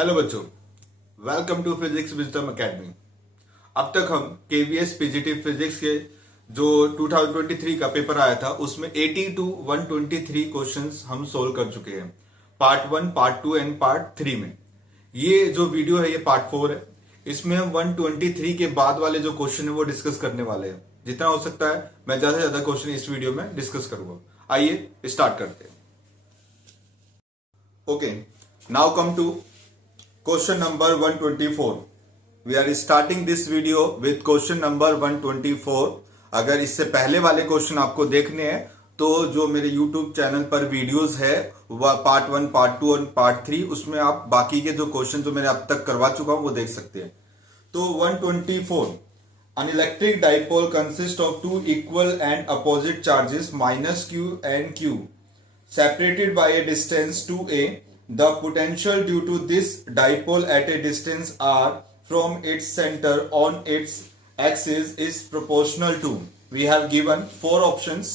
Hello बच्चों, welcome to physics wisdom academy. अब तक हम केवीएस पीजीटी फिजिक्स के जो 2023 का पेपर आया था उसमें 80 टू 123 क्वेश्चंस हम सोल्व कर चुके हैं। पार्ट 1, पार्ट 2 एंड पार्ट 3 में। ये जो वीडियो है ये पार्ट 4 है। इसमें हम 123 के बाद वाले जो क्वेश्चन है वो डिस्कस करने वाले हैं। जितना हो सकता है मैं ज्यादा से ज्यादा क्वेश्चन इस वीडियो में डिस्कस करूंगा। आइए स्टार्ट करते हैं। Okay, now come to Question number 124. We are starting this video with question number 124. अगर इससे पहले वाले क्वेश्चन आपको देखने हैं तो जो मेरे YouTube चैनल पर वीडियोस है वह पार्ट 1, पार्ट 2 और पार्ट 3, उसमें आप बाकी के जो क्वेश्चन जो मैंने अब तक करवा चुका हूं वो देख सकते हैं। तो 124, An electric dipole consists of two equal and opposite charges minus q and q separated by a distance 2a. The potential due to this dipole at a distance r from its center on its axis is proportional to. We have given 4 options.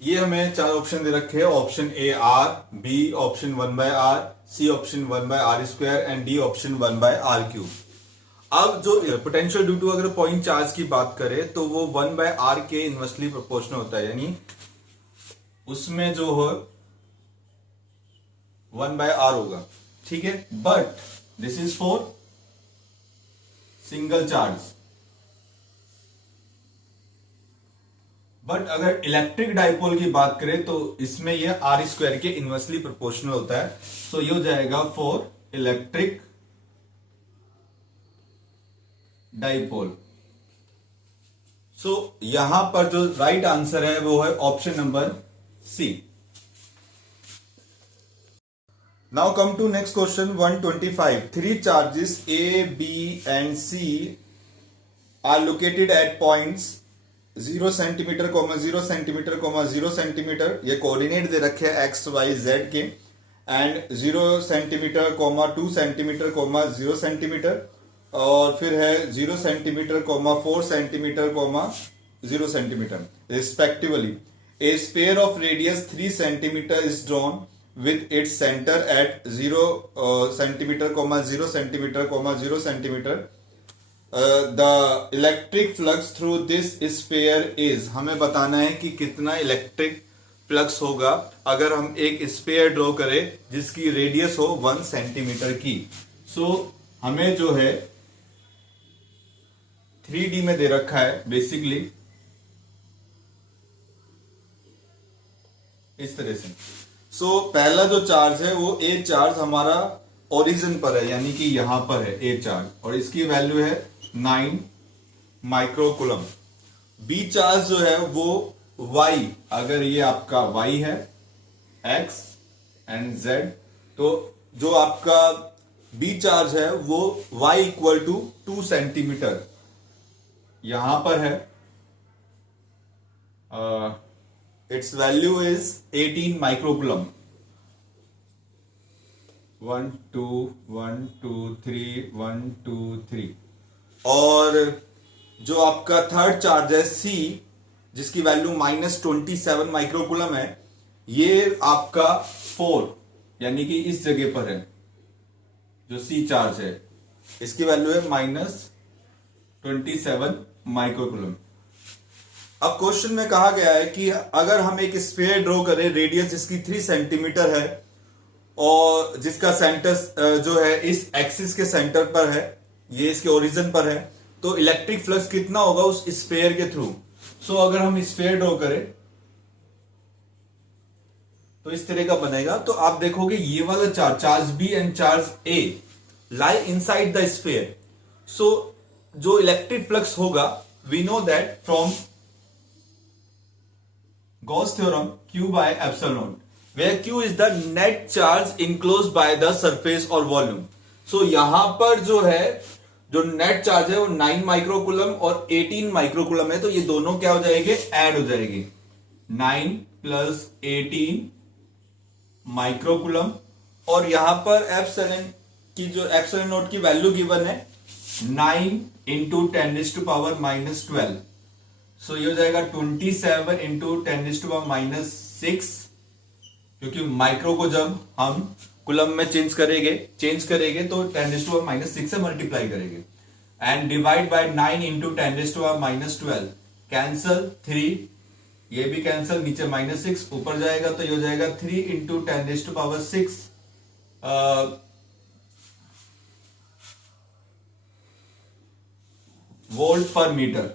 ये हमें 4 option दे रखे हैं। Option A R, B option 1/r, C option 1/r² and D option 1/r³। अब जो potential due to अगर point charge की बात करें तो वो 1/r के इनवर्सली प्रोपोर्शनल होता है, यानी उसमें जो हो 1/r होगा। ठीक है, but this is for single charge. But अगर इलेक्ट्रिक डाइपोल की बात करें तो इसमें यह r² के इनवर्सली प्रोपोर्शनल होता है। सो ये हो जाएगा फॉर इलेक्ट्रिक डाइपोल। सो यहां पर जो राइट आंसर है वो है option number C. Now come to next question 125. 3 charges A, B and C are located at points 0 centimeter, 0 centimeter, 0 centimeter. ये कोऑर्डिनेट दे रखे हैं x, y, z के, एंड 0 सेंटीमीटर, 2 सेंटीमीटर, 0 सेंटीमीटर, और फिर है 0 centimetre, 4 centimetre, 0 centimetre respectively. A sphere of radius 3 cm is drawn with its center at 0 cm, 0 cm, 0 cm. The electric flux through this sphere is, हमें बताना है कि कितना electric flux होगा अगर हम एक स्फीयर ड्रॉ करें जिसकी रेडियस हो 1 सेंटीमीटर की। सो हमें जो है 3D में दे रखा है बेसिकली इस तरह से। सो पहला जो चार्ज है वो ए चार्ज हमारा ओरिजिन पर है, यानी कि यहां पर है ए चार्ज, और इसकी वैल्यू है 9 माइक्रोकुलम। बी चार्ज जो है वो y, अगर ये आपका y है, x एंड z, तो जो आपका बी चार्ज है वो y इक्वल टू 2 सेंटीमीटर यहां पर है। Its value is 18 microcoulomb. 1 2 1 2 3 1 2 3। और जो आपका थर्ड चार्ज है C, जिसकी वैल्यू -27 माइक्रोकुलम है, ये आपका 4 यानी कि इस जगह पर है। जो C चार्ज है इसकी वैल्यू है -27 माइक्रोकुलम। अब क्वेश्चन में कहा गया है कि अगर हम एक स्फीयर ड्रॉ करें रेडियस जिसकी 3 सेंटीमीटर है और जिसका सेंटर जो है इस एक्सिस के सेंटर पर है, ये इसके ओरिजिन पर है, तो इलेक्ट्रिक फ्लक्स कितना होगा उस स्फीयर के थ्रू। सो अगर हम स्फीयर ड्रॉ करें तो इस तरह का बनेगा। तो आप देखोगे ये वाला charge B and charge A lie inside the sphere. So जो इलेक्ट्रिक फ्लक्स होगा, we know that from Gauss theorem, Q by epsilon, where Q is the net charge enclosed by the surface or volume. So यहां पर जो है जो net charge है वो 9 microcoulomb और 18 माइक्रोकुलम है, तो ये दोनों क्या हो जाएंगे, ऐड हो जाएंगे। 9 + 18 माइक्रोकुलम, और यहां पर एप्सिलॉन की जो एप्सिलॉन नॉट की वैल्यू गिवन है 9 × 10⁻⁻12। सो ये हो जाएगा 27 × 10⁻⁻6 क्योंकि माइक्रो को जब हम कुलम में चेंज करेंगे तो 10⁻⁻⁶ से मल्टीप्लाई करेंगे, and divide by 9 into 10⁻⁻12, cancel 3, ये भी कैंसल, नीचे -6 ऊपर जाएगा तो ये हो जाएगा 3 इंटू 10⁻⁶ वोल्ट पर मीटर।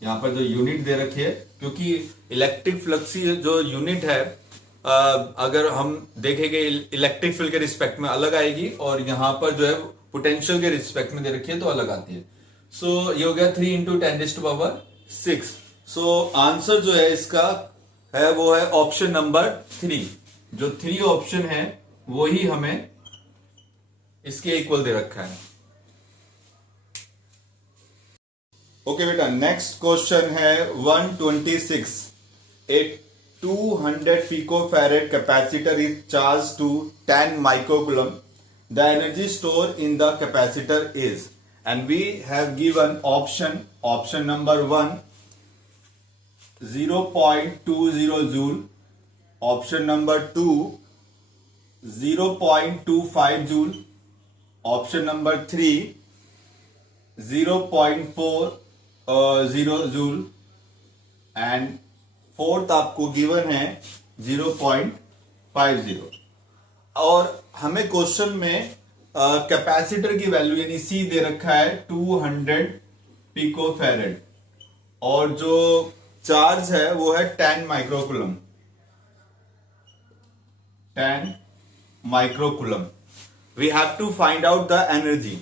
यहां पर जो यूनिट दे रखी है, क्योंकि इलेक्ट्रिक फ्लक्स की जो यूनिट है अगर हम देखेंगे इलेक्ट्रिक फील्ड के रिस्पेक्ट में अलग आएगी, और यहां पर जो है पोटेंशियल के रिस्पेक्ट में दे रखी है तो अलग आती है। सो ये हो गया 3 इंटू 10⁻⁶। सो आंसर जो है इसका है वो है ऑप्शन नंबर 3। जो 3 ऑप्शन है वो ही हमें इसके इक्वल दे रखा है। ओके बेटा, नेक्स्ट क्वेश्चन है 126। ए 200 picofarad capacitor is charged to 10 microcoulomb. The energy stored in the capacitor is, and we have given option number 1 0.20 joule, option number 2 0.25 joule, option number 3 0.40 joule, and fourth आपको given है 0.50। और हमें question में capacitor की value यानी सी दे रखा है 200 picofarad, और जो चार्ज है वो है 10 microcoulomb. 10 microcoulomb. We have to find out the energy.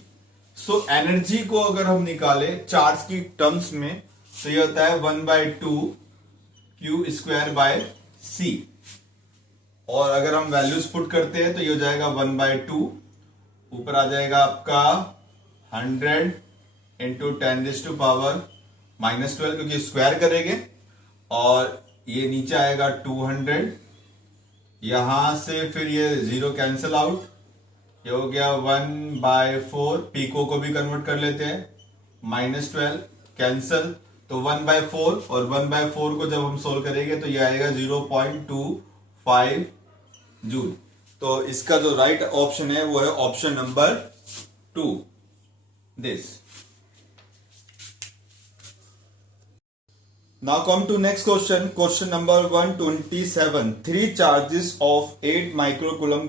So energy को अगर हम निकाले चार्ज की टर्म्स में तो ये होता है 1/2 Q²/C, और अगर हम वैल्यूज पुट करते हैं तो ये हो जाएगा 1/2, ऊपर आ जाएगा आपका 100 इंटू 10⁻⁻12 क्योंकि स्क्वायर करेंगे, और ये नीचे आएगा 200, यहां से फिर ये 0 कैंसिल आउट, ये हो गया 1/4, पीको को भी कन्वर्ट कर लेते हैं, -12 कैंसिल, तो 1/4, और 1/4 को जब हम सोल्व करेंगे तो ये आएगा 0.25 जूल। तो इसका जो राइट ऑप्शन है वो है option number 2, this. Now come to next question number 127। 3 charges of 8 microcoulomb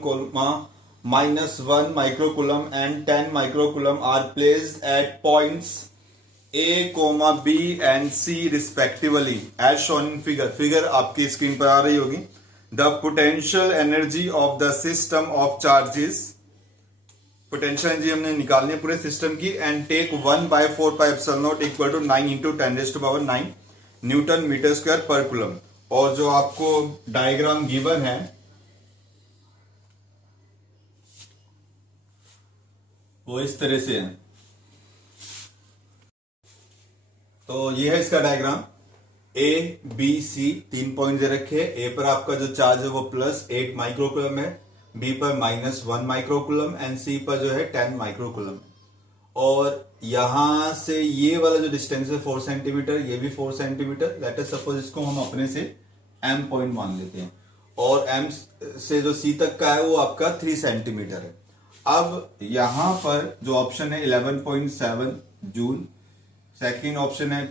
-1 microcoulomb and 10 microcoulomb are placed at points A, B and C respectively as shown in figure। Figure आपकी screen पर आ रही होगी। The potential energy of the system of charges, potential energy हमने निकालनी है पूरे system की, and take 1/4 pi epsilon naught equal to 9 into 10⁻⁹ newton metre square पर कूलम। और जो आपको डायग्राम गिवन है वो इस तरह से है। तो ये है इसका diagram. A B C 3 point दे रखे। ए पर आपका जो चार्ज है वो +8 माइक्रोकुलम है, बी पर -1 माइक्रोकुलम, एंड सी पर जो है 10 माइक्रोकुलम। और यहां से ये वाला जो डिस्टेंस है 4 सेंटीमीटर, ये भी 4 सेंटीमीटर। लेट अस सपोज इसको हम अपने से एम पॉइंट मान लेते हैं, और एम से जो सी तक का है वो आपका 3 सेंटीमीटर है। अब यहां पर जो ऑप्शन है 11.7 जूल, सेकेंड ऑप्शन है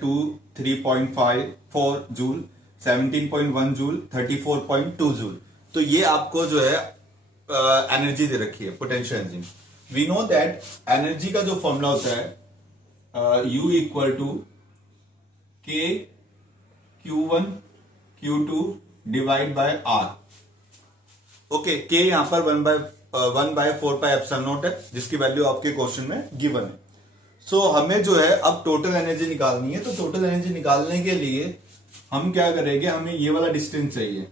3.54 जूल, 17.1 जूल, 34.2 जूल। तो ये आपको जो है एनर्जी दे रखी है, potential energy. We know that energy का जो फॉर्मूला होता है U equal to K Q1 Q2 divide by R। Okay, K यहां पर 1/4 पाई एप्सिलॉन नॉट है, जिसकी वैल्यू आपके क्वेश्चन में गिवन है। सो हमें जो है अब टोटल एनर्जी निकालनी है। तो टोटल एनर्जी निकालने के लिए हम क्या करेंगे, हमें ये वाला डिस्टेंस चाहिए।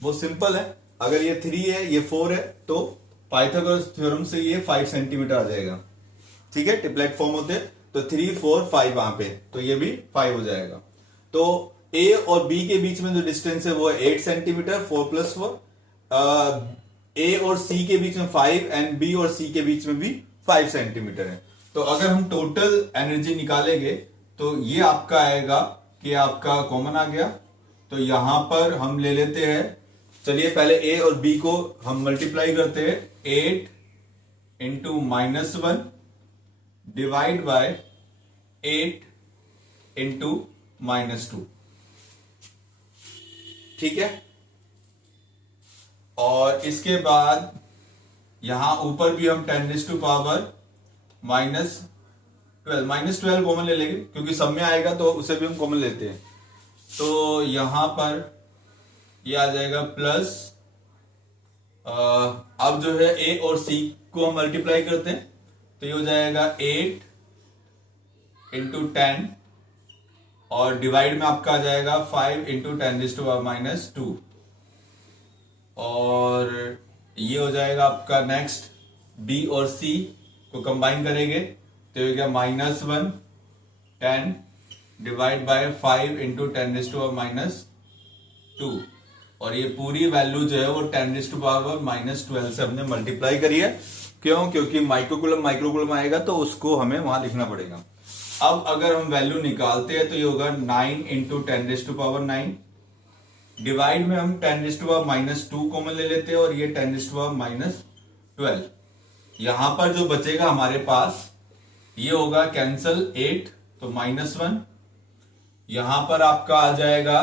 वो सिंपल है, अगर ये 3 है ये 4 है तो पाइथागोरस थ्योरम से ये 5 सेंटीमीटर आ जाएगा। ठीक है, ट्रिपलेट फॉर्म होते हैं तो 3 4 5 वहां पे, तो ये भी 5 हो जाएगा। तो ए और बी के बीच में जो डिस्टेंस है वो है 8 सेंटीमीटर, 4 + 4। ए और सी के बीच में 5, एंड बी और सी के बीच में भी 5 सेंटीमीटर है। तो अगर हम टोटल एनर्जी निकालेंगे तो ये आपका आएगा कि आपका कॉमन आ गया तो यहां पर हम ले लेते हैं, चलिए पहले ए और बी को हम मल्टीप्लाई करते हैं। 8 इंटू -1 डिवाइड बाय 8 इंटू -2, ठीक है। और इसके बाद यहां ऊपर भी हम 10⁻⁻12 -12 कॉमन ले लेंगे, क्योंकि सब में आएगा तो उसे भी हम कॉमन लेते हैं। तो यहां पर ये आ जाएगा प्लस, अब जो है ए और सी को हम मल्टीप्लाई करते हैं, तो ये हो जाएगा 8 इंटू 10 और डिवाइड में आपका आ जाएगा 5 इंटू 10⁻²। और ये हो जाएगा आपका नेक्स्ट, बी और सी को कंबाइन करेंगे तो ये हो गया -1 10 डिवाइड बाय 5 इंटू 10⁻²। और ये पूरी वैल्यू जो है वो 10⁻⁻12 से हमने मल्टीप्लाई करी है। क्यों? क्योंकि माइक्रोकूलम आएगा तो उसको हमें वहां लिखना पड़ेगा। अब अगर हम वैल्यू निकालते हैं तो ये होगा 9 इंटू 10⁻⁹। डिवाइड में हम 10⁻⁻2 कॉमन ले लेते हैं और ये 10⁻⁻12। यहां पर जो बचेगा हमारे पास ये होगा कैंसल 8 तो -1। यहां पर आपका आ जाएगा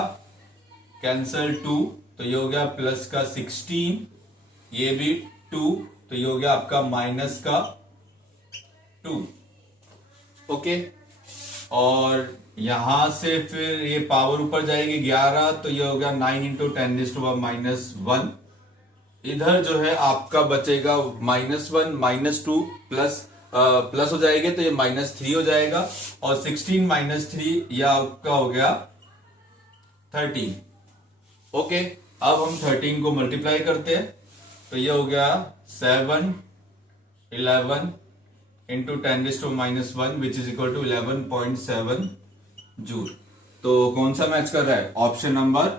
कैंसल 2 तो ये हो गया प्लस का 16, ये भी 2 तो ये हो गया आपका माइनस का 2, ओके। और यहां से फिर ये पावर ऊपर जाएगी 11 तो ये हो गया 9 इंटू 10⁻⁻1। इधर जो है आपका बचेगा -1 -2 प्लस हो जाएंगे तो ये -3 हो जाएगा, और 16 -3 ये आपका हो गया 13, ओके। अब हम 13 को मल्टीप्लाई करते हैं तो ये हो गया 7 11 into 10⁻⁻1 which is equal to 11.7 joule. तो कौन सा मैच कर रहा है? Option number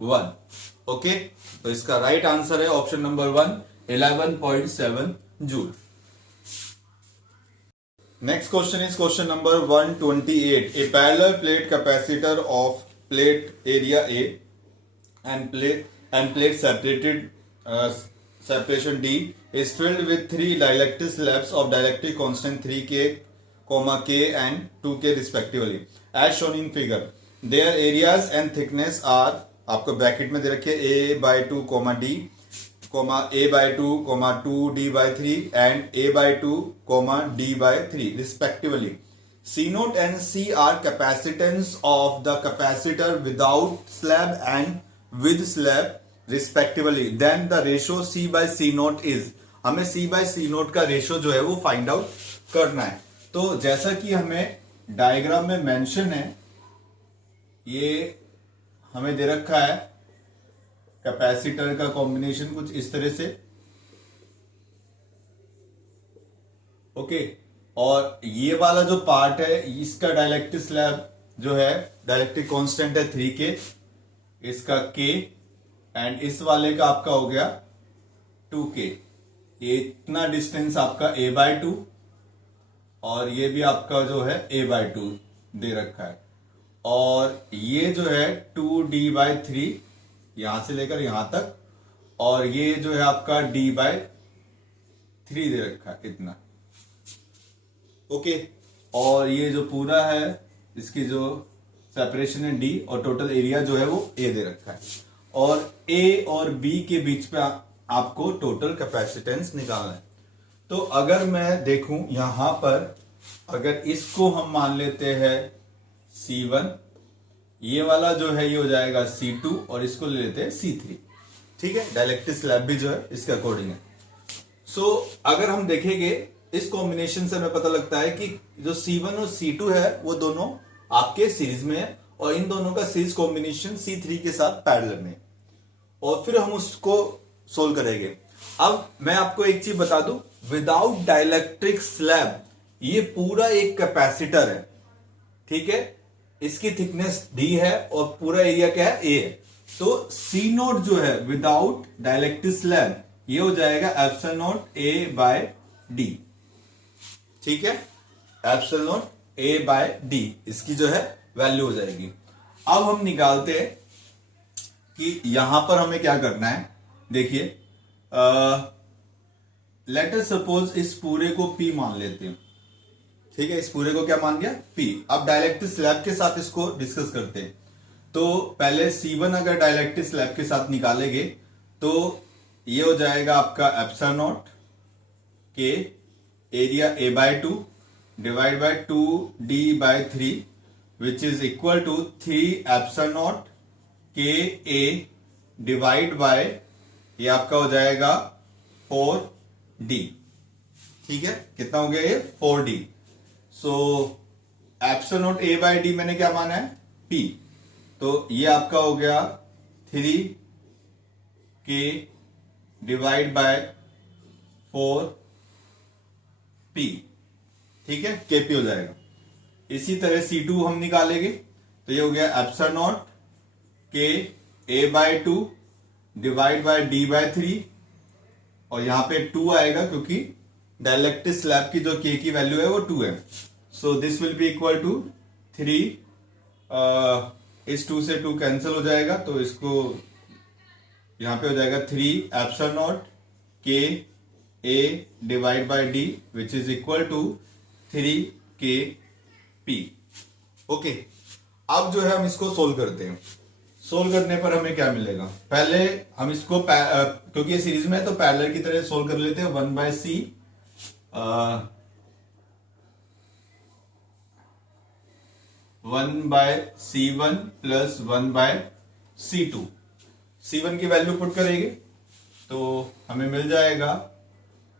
1, okay. तो इसका राइट आंसर है option number 1, 11.7 joule. Next question is question number 128। A parallel plate capacitor of plate area A and plate separation D is filled with 3 dielectric slabs of dielectric constant 3K, K and 2K respectively as shown in figure. Their areas and thickness are, आपको bracket में दे रखे A/2, D, A/2, 2D/3 and A/2, D/3 respectively. C0 and C are capacitance of the capacitor without slab and with slab respectively. Then the ratio C/C0 is, हमें C/C0 का ratio जो है वो find out करना है। तो जैसा कि हमें डायग्राम में मेंशन है, ये हमें दे रखा है कैपेसिटर का कॉम्बिनेशन कुछ इस तरह से, ओके। और ये वाला जो पार्ट है इसका डाइलेक्ट्रिक स्लैब जो है, डाइलेक्ट्रिक कांस्टेंट है 3K, इसका K एंड इस वाले का आपका हो गया 2K। ये इतना डिस्टेंस आपका A/2 और ये भी आपका जो है A/2 दे रखा है, और ये जो है 2D/3 यहां से लेकर यहां तक, और ये जो है आपका D/3 दे रखा है इतना, ओके। और ये जो पूरा है इसकी जो सेपरेशन है D, और टोटल एरिया जो है वो A दे रखा है, और A और B के बीच पे आपको टोटल कैपेसिटेंस निकालना है। तो अगर मैं देखूं यहां पर, अगर इसको हम मान लेते हैं C1, ये वाला जो है ये हो जाएगा C2 और इसको ले लेते हैं C3, ठीक है। डाइलेक्ट्रिक स्लैब भी जो है इसके अकॉर्डिंग है। सो अगर हम देखेंगे इस कॉम्बिनेशन से हमें पता लगता है कि जो C1 और C2 है वो दोनों आपके सीरीज में है, और इन दोनों का सीरीज कॉम्बिनेशन C3 के साथ पैरेलल में, और फिर हम उसको सोल्व करेंगे। अब मैं आपको एक चीज बता दूं, विदाउट डाइलेक्ट्रिक स्लैब ये पूरा एक कैपेसिटर है, ठीक है। इसकी थिकनेस D है और पूरा एरिया क्या है? A है। तो C0 जो है विदाउट डाइलेक्ट्रिक स्लैब ये हो जाएगा ε0 A/D, ठीक है। ε0 A/D इसकी जो है वैल्यू हो जाएगी। अब हम निकालते हैं कि यहां पर हमें क्या करना है। देखिए, लेट अस सपोज इस पूरे को P मान लेते हैं। ठीक है, इस पूरे को क्या मान गया, P। अब डाइलेक्ट्रिक स्लैब के साथ इसको डिस्कस करते हैं। तो पहले C1 अगर डाइलेक्ट्रिक स्लैब के साथ निकालेंगे तो ये हो जाएगा आपका एप्सिलॉन नॉट के area A/2 divide by 2D/3 which is equal to 3 epsilon naught के A डिवाइड बाय ये आपका हो जाएगा 4D। ठीक है, कितना हो गया ये 4D। So epsilon not A/D मैंने क्या माना है, P। तो ये आपका हो गया 3K डिवाइड बाय 4P। ठीक है, KP हो जाएगा। इसी तरह C2 हम निकालेंगे तो ये हो गया एप्सिलॉन नॉट के A/2 डिवाइड बाय D/3 और यहां पे 2 आएगा क्योंकि डाइलेक्ट्रिक स्लैब की जो K की वैल्यू है वो 2 है। So this will be equal to 3, इस 2 से 2 कैंसिल हो जाएगा तो इसको यहां पे हो जाएगा 3 एप्सिलॉन नॉट के A divide by D which is equal to 3KP। Okay, अब जो है हम इसको सोल्व करते हैं। सोल्व करने पर हमें क्या मिलेगा, पहले हम इसको क्योंकि ये सीरीज में है तो पैरेलल की तरह सोल्व कर लेते हैं। 1/C 1/C1 plus 1/C2। C1 की वैल्यू पुट करेंगे तो हमें मिल जाएगा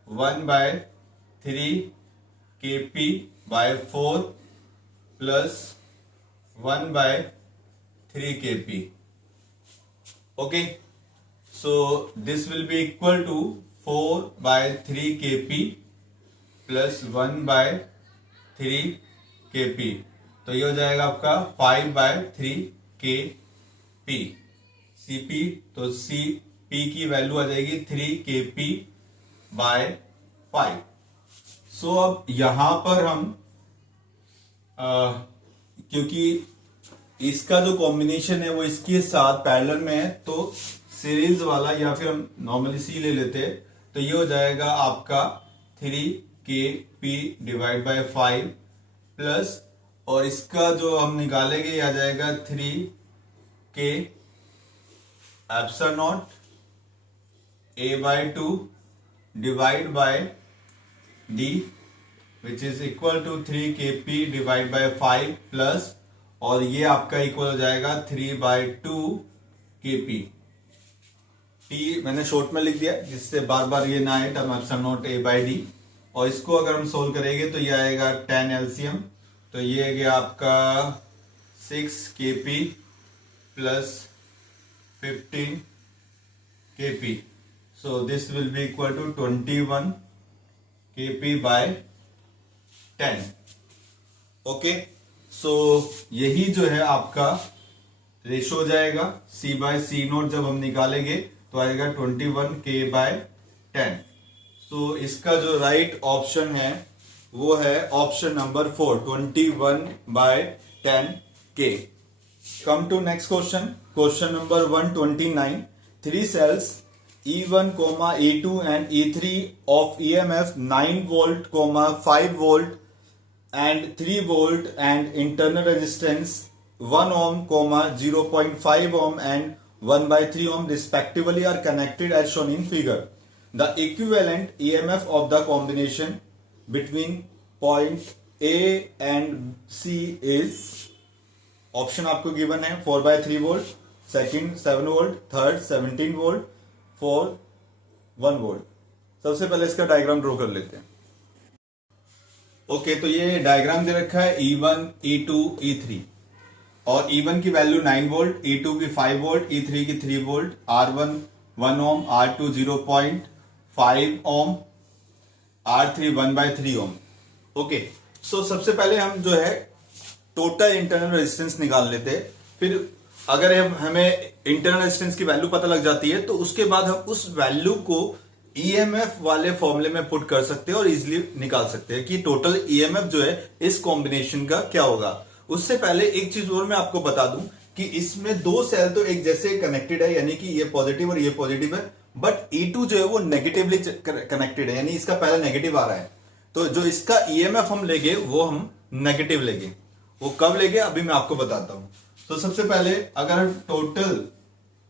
1/3KP/4 plus 1/3KP। Okay, so this will be equal to 4/3KP plus 1/3KP। तो ये हो जाएगा आपका 5/3KP CP। तो CP की वैल्यू आ जाएगी 3KP/5। सो अब यहां पर हम क्योंकि इसका जो कॉम्बिनेशन है वो इसके साथ पैरेलल में है तो सीरीज वाला या फिर हम नॉर्मली C ले लेते हैं तो ये हो जाएगा आपका 3KP डिवाइड बाय 5 प्लस और इसका जो हम निकालेंगे आ जाएगा 3K epsilon naught A/2 divide by D which is equal to 3KP divide by 5 plus और ये आपका इक्वल हो जाएगा 3/2KP। P मैंने शॉर्ट में लिख दिया जिससे बार बार ये ना आए टर्म एप्सिलॉन नॉट A/D। और इसको अगर हम सोल्व करेंगे तो ये आएगा 10 LCM। तो ये गया आपका 6KP plus 15KP। So this will be equal to 21KP/10। Okay, so यही जो है आपका रेशो हो जाएगा। C/C0 जब हम निकालेंगे तो आएगा 21K/10। सो इसका जो राइट ऑप्शन है वो है option number 4, 21/10K। Come to next question, question number 129। 3 cells E1, E2 and E3 of EMF 9 volt, 5 volt and 3 volt and internal resistance 1 ohm, 0.5 ohm and 1/3 ohm respectively are connected as shown in figure. The equivalent EMF of the combination between point A and C is, option आपको given है 4/3 volt, second 7 volt, third 17 volt, fourth 1 volt. सबसे पहले इसका diagram draw कर लेते हैं। Okay, तो ये डायग्राम दे रखा है E1, E2, E3 और E1 की वैल्यू 9 वोल्ट, E2 की 5 वोल्ट, E3 की 3 वोल्ट, R1 1 ओम, R2 0.5 ओम, R3 1/3 ओम। ओके, सो सबसे पहले हम जो है टोटल इंटरनल रेजिस्टेंस निकाल लेते हैं। फिर अगर हमें इंटरनल रेजिस्टेंस की वैल्यू पता लग जाती है तो उसके बाद हम उस वैल्यू को ईएमएफ वाले फॉर्मूले में पुट कर सकते हैं और इजीली निकाल सकते हैं कि टोटल ईएमएफ जो है इस कॉम्बिनेशन का क्या होगा। उससे पहले एक चीज और मैं आपको बता दूं कि इसमें दो सेल तो एक जैसे कनेक्टेड है, यानी कि ये पॉजिटिव और ये पॉजिटिव है, बट E2 जो है वो नेगेटिवली कनेक्टेड है, यानी इसका पहला नेगेटिव आ रहा है। तो जो इसका ईएमएफ हम लेंगे वो हम नेगेटिव लेंगे। वो कब लेंगे अभी मैं आपको बताता हूं। तो सबसे पहले अगर हम टोटल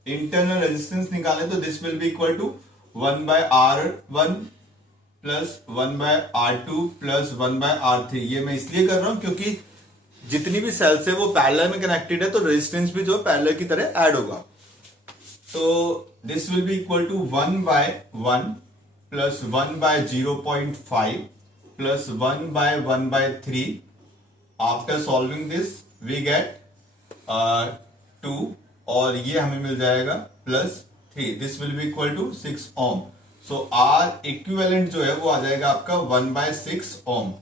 इंटरनल रेजिस्टेंस निकालें तो this will be equal to 1/R1 plus 1/R2 plus 1/R3। ये मैं इसलिए कर रहा हूं क्योंकि जितनी भी सेल्स है वो पैरेलल में कनेक्टेड है, तो रेजिस्टेंस भी जो है पैरेलल की तरह ऐड होगा। तो this will be equal to 1/1 plus 1/0.5 plus 1/1/3। After solving this we get 2 और ये हमें मिल जाएगा plus 3। This will be equal to 6 ohm. So R equivalent जो है वो आ जाएगा आपका 1/6 ओम।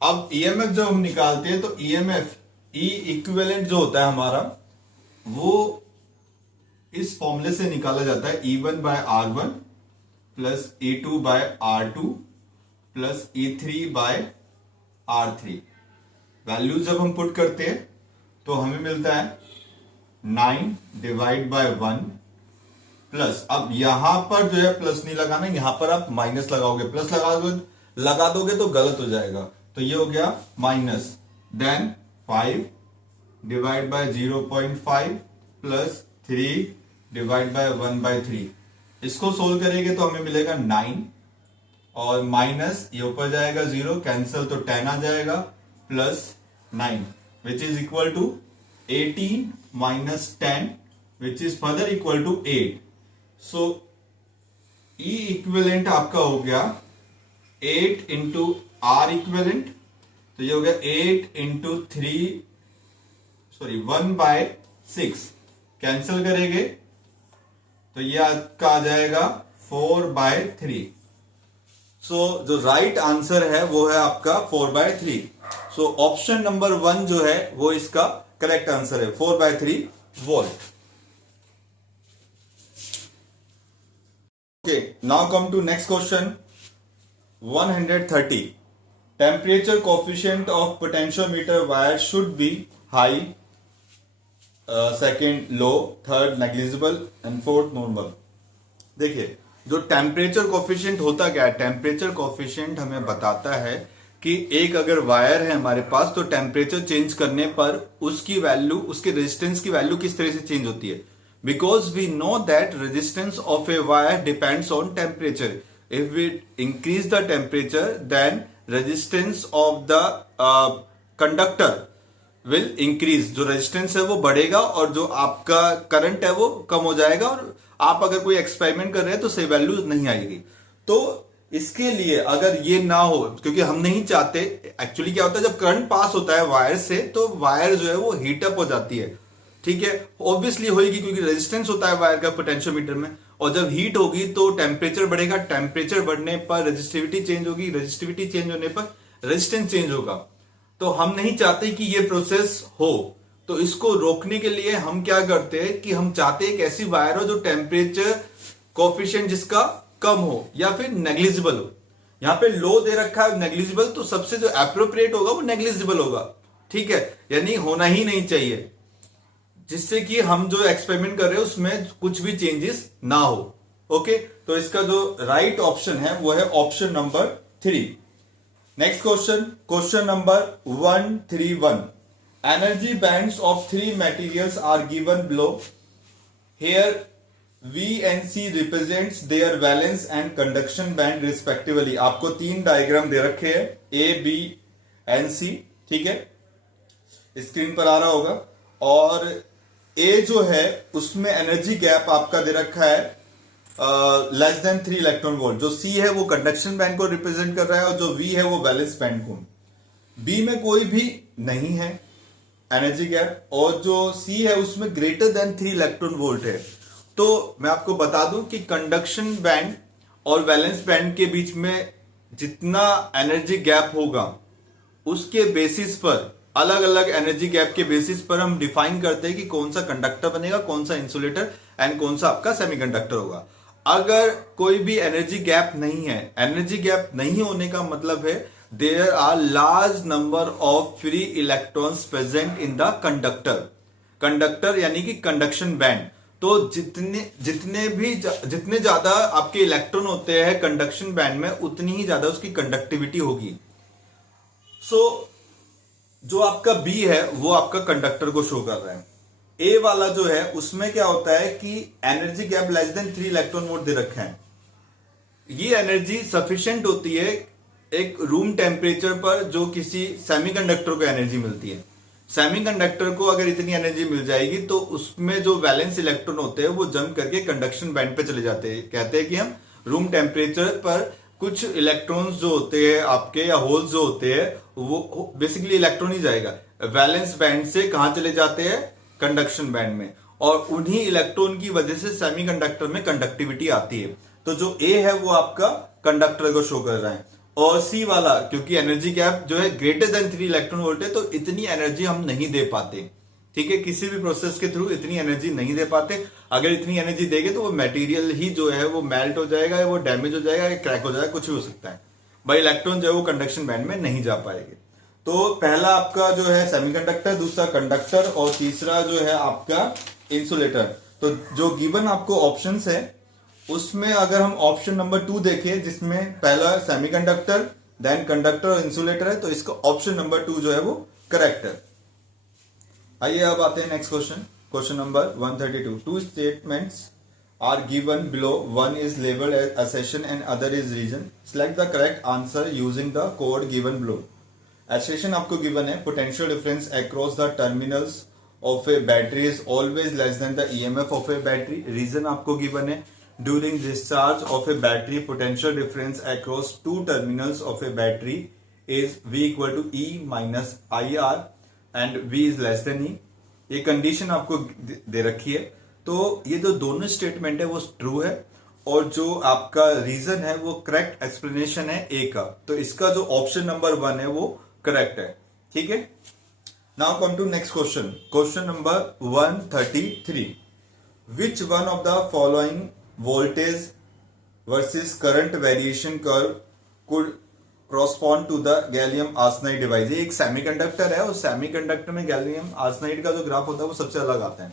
अब ईएमएफ जब हम निकालते हैं तो ईएमएफ ई इक्विवेलेंट जो होता है हमारा वो इस फॉर्मूले से निकाला जाता है E1/R1 plus E2/R2 plus E3/R3। Values जब हम पुट करते हैं तो हमें मिलता है 9/1 प्लस, अब यहां पर जो है प्लस नहीं लगाना, यहां पर आप माइनस लगाओगे। प्लस लगा दोगे तो गलत हो जाएगा, तो ये हो गया माइनस, देन 5/0.5 प्लस 3/1/3। इसको सोल्व करेंगे तो हमें मिलेगा 9 और माइनस ये ऊपर जाएगा 0, कैंसिल तो 10 आ जाएगा plus 9 which is equal to 18 minus 10 which is further equal to 8. So E equivalent आपका हो गया 8 into R equivalent, तो ये हो गया 8 into 1/6। कैंसिल करेंगे तो ये आपका आ जाएगा 4/3। सो जो राइट आंसर है वो है आपका 4/3। सो ऑप्शन नंबर 1 जो है वो इसका करेक्ट आंसर है, 4/3 volt. Okay, now come to next question 130। Temperature coefficient of potentiometer wire should be high, second low, third negligible and fourth normal. देखिए जो टेम्परेचर कोफिशिएंट होता क्या है, टेम्परेचर कोफिशिएंट हमें बताता है कि एक अगर वायर है हमारे पास तो टेम्परेचर चेंज करने पर उसकी वैल्यू, उसके रेजिस्टेंस की वैल्यू किस तरह से चेंज होती है। Because we know that resistance of a wire depends on temperature. If we increase the temperature then resistance of the conductor will increase. जो रेजिस्टेंस है वो बढ़ेगा और जो आपका करंट है वो कम हो जाएगा, और आप अगर कोई एक्सपेरिमेंट कर रहे हैं तो सही वैल्यू नहीं आएगी। तो इसके लिए अगर ये ना हो, क्योंकि हम नहीं चाहते, एक्चुअली क्या होता है जब करंट पास होता है वायर से तो वायर जो है वो हीट अप हो जाती है, ठीक है, ऑब्वियसली होगी क्योंकि रेजिस्टेंस होता है वायर का पोटेंशियोमीटर में, और जब हीट होगी तो टेम्परेचर बढ़ेगा, टेम्परेचर बढ़ने पर रेजिस्टिविटी चेंज होगी, रेजिस्टिविटी चेंज होने पर रेजिस्टेंस चेंज होगा। तो हम नहीं चाहते कि ये प्रोसेस हो, तो इसको रोकने के लिए हम क्या करते हैं कि हम चाहते हैं एक ऐसी वायर हो जो टेम्परेचर कोफिशिएंट जिसका कम हो या फिर नेग्लिजिबल हो। यहां पे लो दे रखा है नेग्लिजिबल, तो सबसे जो एप्रोप्रिएट होगा वो नेग्लिजिबल होगा, ठीक है, यानी होना ही नहीं चाहिए, जिससे कि हम जो एक्सपेरिमेंट कर रहे हैं उसमें कुछ भी चेंजेस ना हो। ओके, तो इसका जो राइट ऑप्शन है वो है option number 3। Next question, question number 131। Energy bands of 3 materials are given below. Here V and C represents their valence and conduction band respectively। आपको 3 डायग्राम दे रखे हैं A, B and C, ठीक है, screen पर आ रहा होगा। और A जो है उसमें एनर्जी गैप आपका दे रखा है लेस देन 3 इलेक्ट्रॉन वोल्ट। जो C है वो कंडक्शन बैंड को रिप्रेजेंट कर रहा है और जो V है वो वैलेंस बैंड को। B में कोई भी नहीं है एनर्जी गैप, और जो C है उसमें ग्रेटर देन 3 इलेक्ट्रॉन वोल्ट है। तो मैं आपको बता दूं कि कंडक्शन बैंड और वैलेंस बैंड के बीच में जितना एनर्जी गैप होगा उसके बेसिस पर, अलग अलग एनर्जी गैप के बेसिस पर हम डिफाइन करते हैं कि कौन सा कंडक्टर बनेगा, कौन सा इंसुलेटर एंड कौन सा आपका सेमीकंडक्टर होगा। अगर कोई भी एनर्जी गैप नहीं है, एनर्जी गैप नहीं होने का मतलब है there are large number of free electrons present in the conductor. Conductor यानी कि कंडक्शन बैंड। तो जितने ज्यादा आपके इलेक्ट्रॉन होते हैं कंडक्शन बैंड में, उतनी ही ज्यादा उसकी कंडक्टिविटी होगी। सो जो आपका बी है वो आपका कंडक्टर को शो कर रहा है। ए वाला जो है उसमें क्या होता है कि energy gap less than 3 electron volt दे रखा है। ये एनर्जी सफिशिएंट होती है एक रूम टेम्परेचर पर जो किसी सेमीकंडक्टर को एनर्जी मिलती है। सेमीकंडक्टर को अगर इतनी एनर्जी मिल जाएगी तो उसमें जो वैलेंस इलेक्ट्रॉन होते हैं वो जंप करके कंडक्शन बैंड पे चले जाते हैं। कहते हैं कि हम रूम टेम्परेचर पर कुछ इलेक्ट्रॉन्स जो होते हैं आपके या होल्स जो होते हैं वो बेसिकली इलेक्ट्रॉन ही जाएगा वैलेंस बैंड से कहां चले जाते हैं, कंडक्शन बैंड में, और उन्हीं इलेक्ट्रॉन की वजह से सेमीकंडक्टर में कंडक्टिविटी आती है। तो जो ए है वो आपका कंडक्टर को शो कर रहा है, और सी वाला क्योंकि एनर्जी गैप जो है ग्रेटर देन 3 इलेक्ट्रॉन वोल्ट है तो इतनी एनर्जी हम नहीं दे पाते। ठीक है, किसी भी प्रोसेस के थ्रू इतनी एनर्जी नहीं दे पाते। अगर इतनी एनर्जी देंगे तो वो मटेरियल ही जो है वो मेल्ट हो जाएगा या वो डैमेज हो जाएगा या क्रैक हो जाएगा, कुछ भी हो सकता है भाई। इलेक्ट्रॉन जो है वो कंडक्शन बैंड में नहीं जा पाएंगे। तो पहला आपका जो है सेमीकंडक्टर, दूसरा कंडक्टर, और तीसरा जो है आपका इंसुलेटर। तो जो गिवन आपको ऑप्शंस है उसमें अगर हम ऑप्शन नंबर 2 देखें जिसमें पहला सेमीकंडक्टर देन कंडक्टर और इंसुलेटर है, तो इसका ऑप्शन नंबर 2 जो है वो करेक्ट है। आइए अब आते हैं next question, question number 132। Two statements are given below, one is labelled as assertion and other is reason. Select the correct answer using the code given below. Assertion आपको given है potential difference across the terminals of a battery is always less than the EMF of a battery. Reason आपको given है during discharge of a battery potential difference across two terminals of a battery is V equal to E minus IR and V is less than E। ये condition आपको दे रखी है। तो ये जो दोनों स्टेटमेंट है वो ट्रू है, और जो आपका रीजन है वो करेक्ट एक्सप्लेनेशन है ए का। तो इसका जो ऑप्शन नंबर 1 है वो करेक्ट है। ठीक है, now come to next question, question number 133। Which one of the following voltage versus current variation curve could correspond to the gallium arsenide device. ये एक सेमीकंडक्टर है और सेमीकंडक्टर में गैलियम आर्सेनाइड का जो ग्राफ होता है वो सबसे अलग आता है।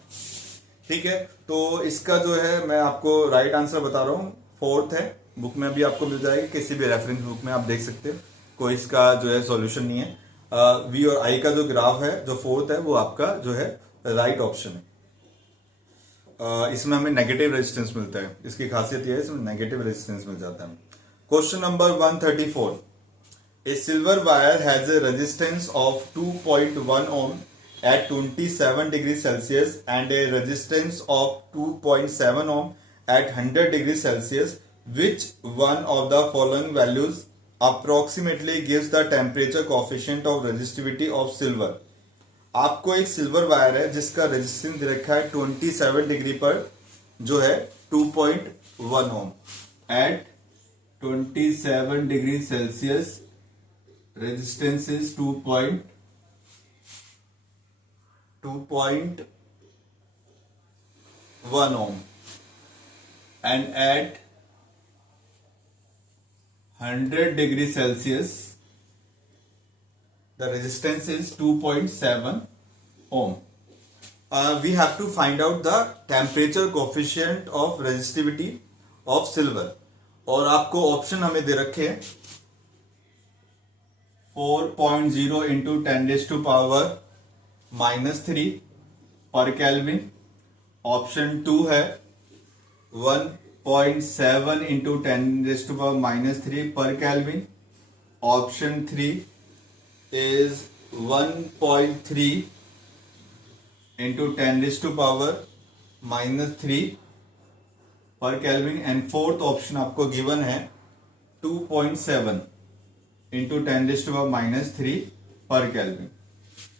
ठीक है, तो इसका जो है मैं आपको राइट आंसर बता रहा हूँ, 4th है, बुक में भी आपको मिल जाएगी, किसी भी रेफरेंस बुक में आप देख सकते हो, कोई इसका जो है सॉल्यूशन नहीं है। वी और आई का जो ग्राफ है जो 4th है वो आपका जो है राइट ऑप्शन है। इसमें हमें नेगेटिव रेजिस्टेंस मिलता है, इसकी खासियत यह है इसमें नेगेटिव रेजिस्टेंस मिल जाता है। Question number 134। A silver wire has a resistance of 2.1 ohm at 27 degrees Celsius and a resistance of 2.7 ohm at 100 degrees Celsius. Which one of the following values approximately gives the temperature coefficient of resistivity of silver? आपको एक silver wire है जिसका resistance दे रखा है 27 degree पर जो है 2.1 ohm at 27 degree Celsius resistance is 2.1 ohm and at 100 degree Celsius the resistance is 2.7 ohm. We have to find out the temperature coefficient of resistivity of silver, और आपको option हमें दे रखे हैं 4.0 into 10⁻³ पर केल्विन। ऑप्शन 2 है 1.7 into 10⁻³ पर kelvin. Option 3 is 1.3 into 10⁻³ पर kelvin. And fourth option आपको गिवन है 2.7 into 10⁻³ पर केल्विन।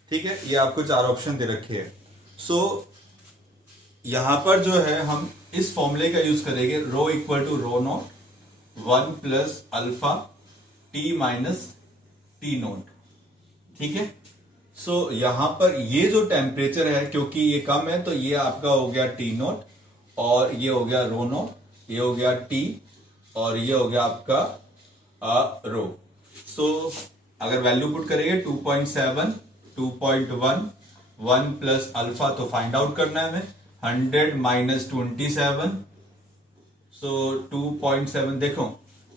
ठीक है, ये आपको 4 ऑप्शन दे रखे हैं। सो यहां पर जो है हम इस फॉर्मूले का यूज करेंगे rho equal to rho naught 1 plus alpha T minus T naught. ठीक है, सो यहां पर ये जो टेम्परेचर है क्योंकि ये कम है तो ये आपका हो गया टी नोट, और ये हो गया रो नोट, ये हो गया टी, और ये हो गया आपका रो। सो अगर वैल्यू पुट करेंगे 2.7, 2.1, 1 प्लस अल्फा, तो फाइंड आउट करना है हमें 100 माइनस 27, सो 2.7। देखो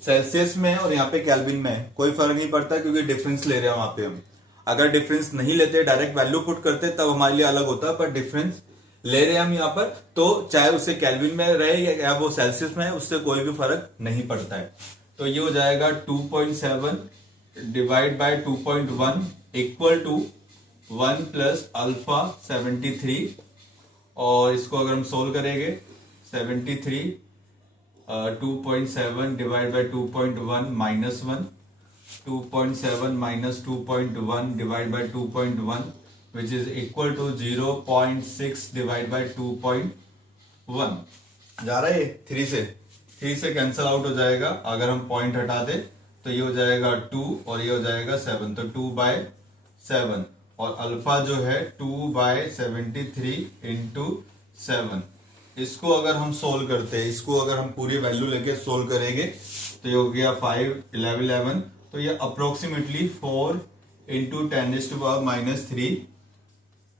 सेल्सियस में है और यहाँ पे केल्विन में है, कोई फर्क नहीं पड़ता क्योंकि डिफरेंस ले रहे हैं वहां पे हम। अगर डिफरेंस नहीं लेते डायरेक्ट वैल्यू पुट करते तब हमारे लिए अलग होता, पर डिफरेंस ले रहे हैं हम यहाँ पर, तो चाहे उसे केल्विन में रहे या वो सेल्सियस में है, उससे कोई भी फर्क नहीं पड़ता है। तो ये हो जाएगा 2.7 divide by 2.1 equal to 1 plus alpha 73, और इसको अगर हम सोल्व करेंगे 73 2.7 divide by 2.1 minus 1, 2.7 minus 2.1 divide by 2.1 which is equal to 0.6 divide by 2.1। जा रहा है 3 से कैंसल आउट हो जाएगा। अगर हम पॉइंट हटा दे तो ये हो जाएगा 2 और ये हो जाएगा 7, तो 2/7, और अल्फा जो है 2/73 इंटू 7। इसको अगर हम सोल्व करते हैं, इसको अगर हम पूरी वैल्यू लेके सोल्व करेंगे तो ये हो गया 5 11, तो ये अप्रोक्सीमेटली 4 इंटू 10⁻³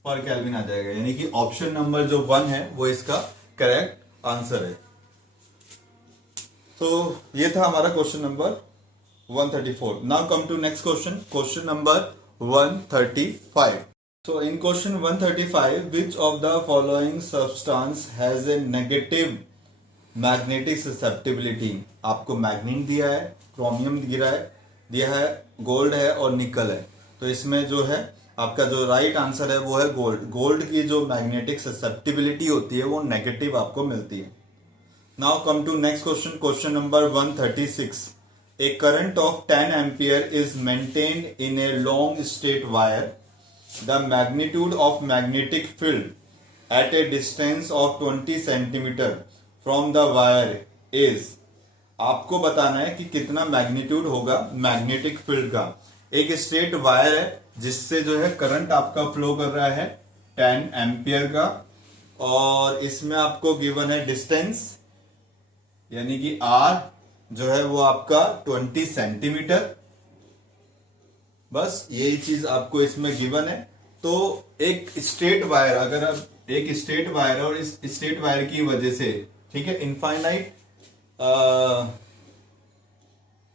पर केल्विन आ जाएगा, यानी कि ऑप्शन नंबर जो 1 है वो इसका करेक्ट आंसर है। तो ये था हमारा question number 134। Now come to next question, question number 135। So in question 135, which of the following substance has a negative magnetic susceptibility? आपको मैग्नीट दिया है, क्रोमियम दिया है, गोल्ड है और निकल है। तो इसमें जो है आपका जो राइट आंसर है वो है गोल्ड। गोल्ड की जो मैग्नेटिक ससेप्टिबिलिटी होती है वो नेगेटिव आपको मिलती है। Now come to next question, question number 136। A current of 10 ampere is maintained in a long straight wire. The magnitude of magnetic field at a distance of 20 centimeter from the wire is, आपको बताना है कि कितना magnitude होगा magnetic field का। एक straight wire है जिससे जो है करंट आपका फ्लो कर रहा है 10 एम्पियर का, और इसमें आपको गिवन है डिस्टेंस यानी कि R जो है वो आपका 20 सेंटीमीटर। बस यही चीज आपको इसमें गिवन है। तो एक स्ट्रेट वायर, अगर अब एक स्ट्रेट वायर है और इस स्ट्रेट वायर की वजह से, ठीक है, इनफाइनाइट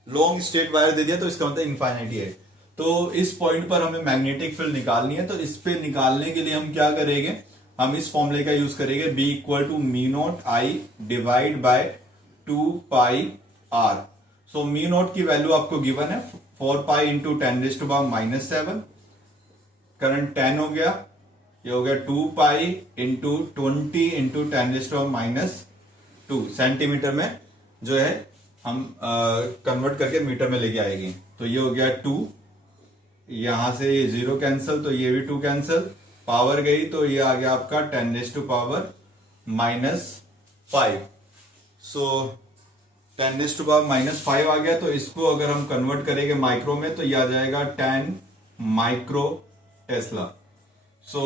लॉन्ग स्ट्रेट वायर दे दिया तो इसका मतलब इनफाइनाइट है। तो इस पॉइंट पर हमें मैग्नेटिक फील्ड निकालनी है। तो इस पे निकालने के लिए हम क्या करेंगे, हम इस फॉर्मूले का यूज करेंगे, B equal to μ0I divide by 2πr। So μ0 की वैल्यू आपको गिवन है 4 पाई इंटू 10⁻⁻⁷। करंट 10 हो गया, ये हो गया 2 पाई इंटू 20 इंटू 10⁻⁻² सेंटीमीटर में जो है हम कन्वर्ट करके मीटर में लेके आएंगे। तो ये हो गया 2, यहां से ये 0 कैंसिल, तो ये भी 2 कैंसिल, पावर गई तो ये आ गया आपका 10⁻⁻⁵। सो 10⁻⁻⁵ आ गया। तो इसको अगर हम कन्वर्ट करेंगे माइक्रो में तो ये आ जाएगा 10 माइक्रो टेस्ला। सो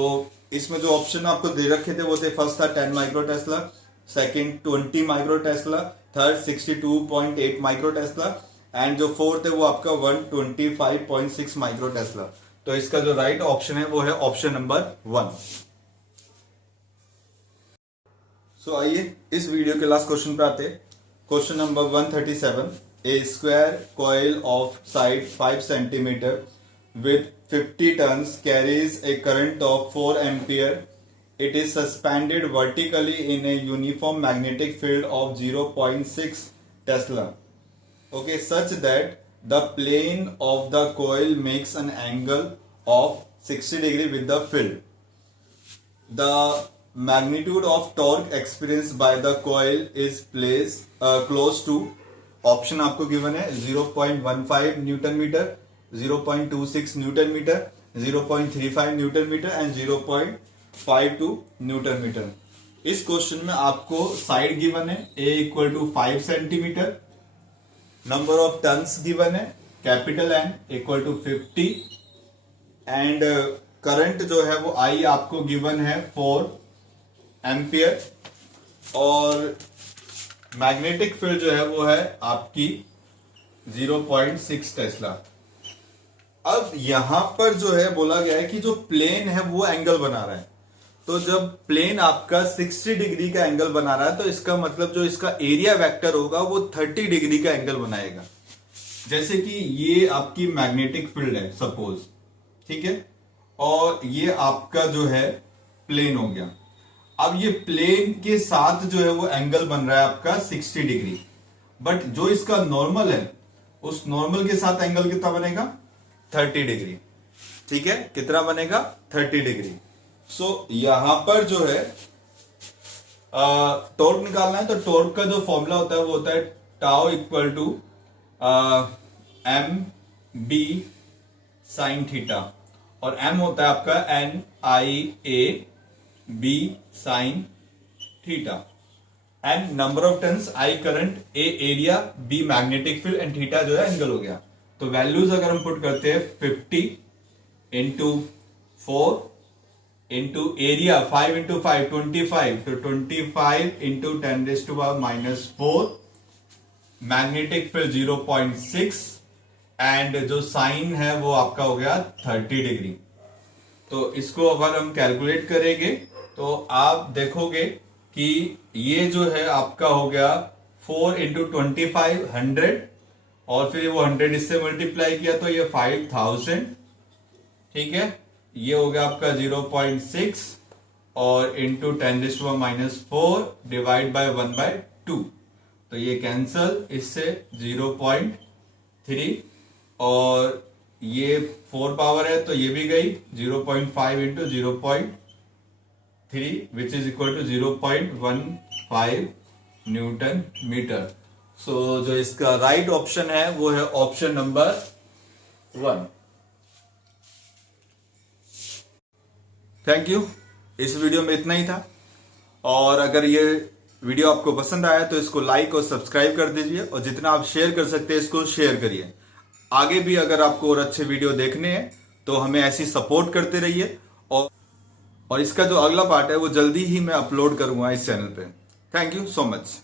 इसमें जो ऑप्शन आपको दे रखे थे वो थे, फर्स्ट था 10 micro Tesla, second 20 micro Tesla, third 62.8 micro Tesla, and जो फोर्थ है वो आपका 125.6 माइक्रो टेस्ला। तो इसका जो राइट ऑप्शन है वो है ऑप्शन नंबर 1। सो आइए इस वीडियो के लास्ट क्वेश्चन पे आते हैं। Question number 137। A square coil of side 5 centimetre with 50 turns carries a current of 4 ampere. It is suspended vertically in a uniform magnetic field of 0.6 Tesla. Okay, such that the plane of the coil makes an angle of 60 degree with the field. The magnitude of torque experienced by the coil is placed close to, option आपको given है 0.15 newton metre, 0.26 newton metre, 0.35 newton metre and 0.52 newton metre. इस question में आपको side given है A equal to 5 centimetre, number of turns given है capital N equal to 50, and current जो है वो I आपको गिवन है 4 एम्पियर, और मैग्नेटिक फील्ड जो है वो है आपकी 0.6 टेस्ला। अब यहां पर जो है बोला गया है कि जो प्लेन है वो एंगल बना रहा है। तो जब प्लेन आपका 60 डिग्री का एंगल बना रहा है तो इसका मतलब जो इसका एरिया वेक्टर होगा वो 30 डिग्री का एंगल बनाएगा। जैसे कि ये आपकी मैग्नेटिक फील्ड है सपोज, ठीक है, और ये आपका जो है प्लेन हो गया। अब ये प्लेन के साथ जो है वो एंगल बन रहा है आपका 60 डिग्री, बट जो इसका नॉर्मल है उस नॉर्मल के साथ एंगल कितना बनेगा, 30 डिग्री। ठीक है, कितना बनेगा, 30 डिग्री। सो यहां पर जो है टॉर्क निकालना है, तो टॉर्क का जो फॉर्मूला होता है वो होता है tau equal to M B sine theta, और एम होता है आपका N I A B sine theta, N number of turns, I current, A area, B magnetic field and theta जो है एंगल हो गया। तो वैल्यूज अगर हम पुट करते हैं 50 इंटू 4 इंटू एरिया 5 इंटू 5 25, तो 25 इंटू 10⁻⁻⁴, मैग्नेटिक फील्ड 0.6 एंड जो साइन है वो आपका हो गया 30 डिग्री। तो इसको अगर हम कैलकुलेट करेंगे तो आप देखोगे कि ये जो है आपका हो गया 4 इंटू 25 100, और फिर वो 100 इससे मल्टीप्लाई किया तो ये 5000, ठीक है, ये हो गया आपका 0.6 और इंटू 10⁻⁴ डिवाइड बाय 1/2, तो ये कैंसल, इससे 0.3, और ये 4 पावर है तो ये भी गई, 0.5 into 0.3 which is equal to 0.15 newton metre. So जो इसका राइट ऑप्शन है वो है ऑप्शन नंबर 1। थैंक यू, इस वीडियो में इतना ही था, और अगर ये वीडियो आपको पसंद आया तो इसको लाइक और सब्सक्राइब कर दीजिए, और जितना आप शेयर कर सकते हैं इसको शेयर करिए। आगे भी अगर आपको और अच्छे वीडियो देखने हैं तो हमें ऐसी सपोर्ट करते रहिए, और इसका जो अगला पार्ट है वो जल्दी ही मैं अपलोड करूंगा इस चैनल पे। Thank you so much.